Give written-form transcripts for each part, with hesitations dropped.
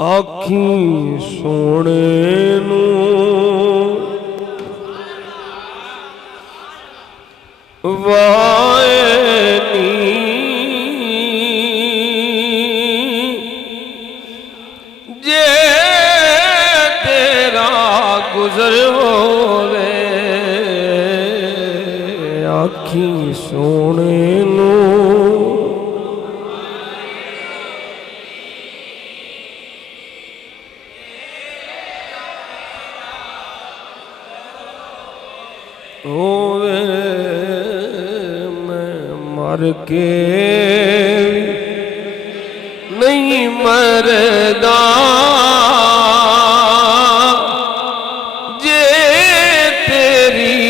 आखी सोने नू वाए नी जे तेरा गुजर होवे आखी सोने नू होवे मैं मर के नहीं मरदा जे तेरी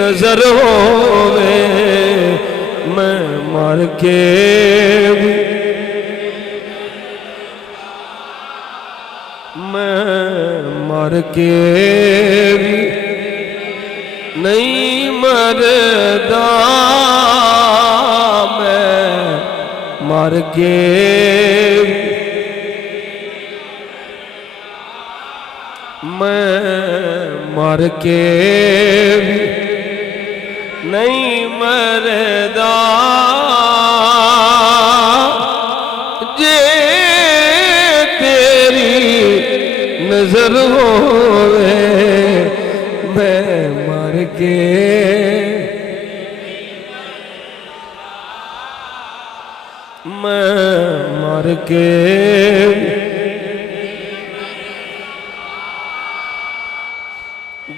नजर होवे मैं मर के भी नहीं मरदा मैं मर के भी नहीं मरदा जे तेरी नजर होवे मैं मर के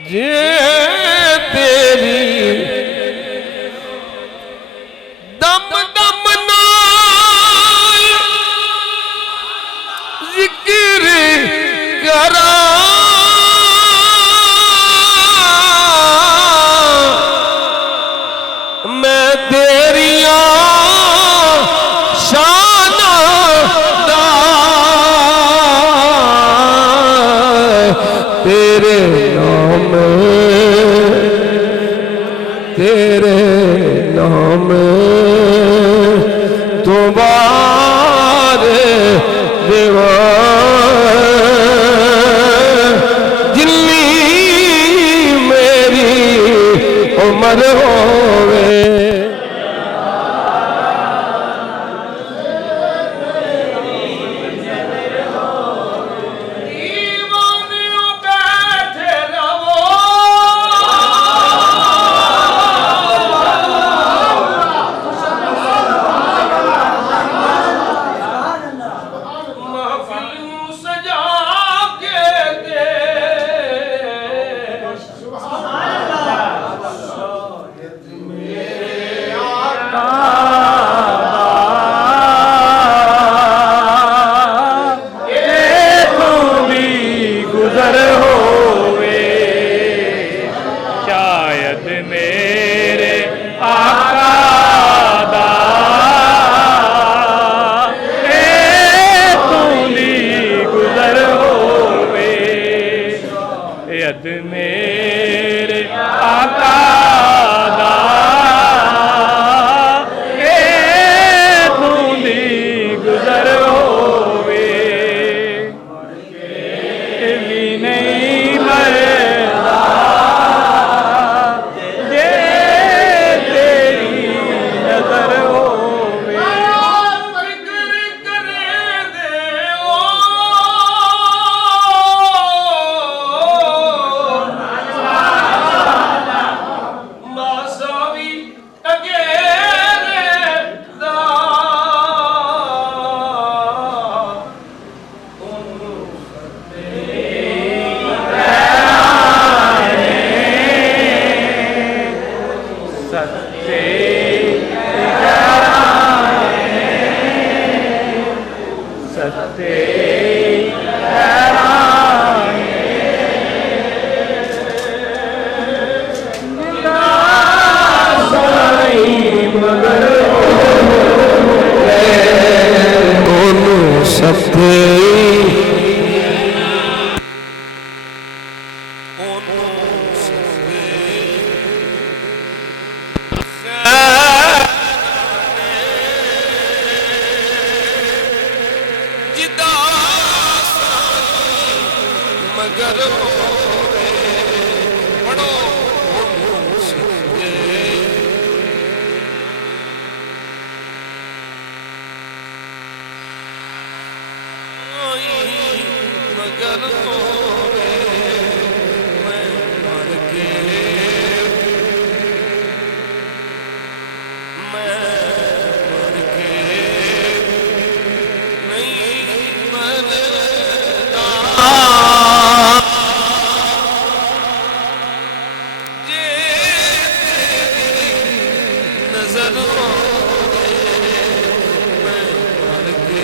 जे तेरी दम दम नाल जिक्र करा मैं तेरिया शाना दा तेरे नाम तुम्हारे देवा जिन्नी मेरी उम्र होवे मेरे आका दा के तूंदी गुजर होवे भी नहीं मरदा जे तेरी नजर होवे जिदा मगर होवे पढ़ो मगर होवे मैं मर के मैं मर के नहीं मरदा ये तेरी नजर होवे मैं मर के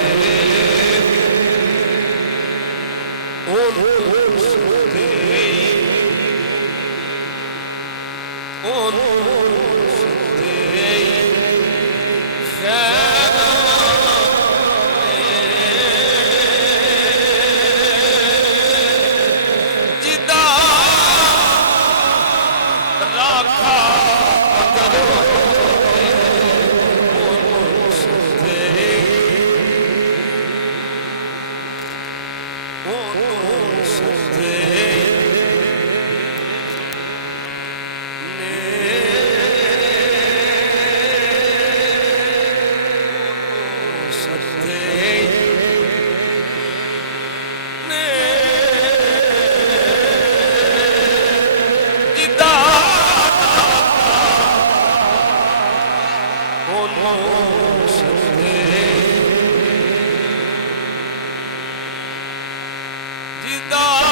जिदा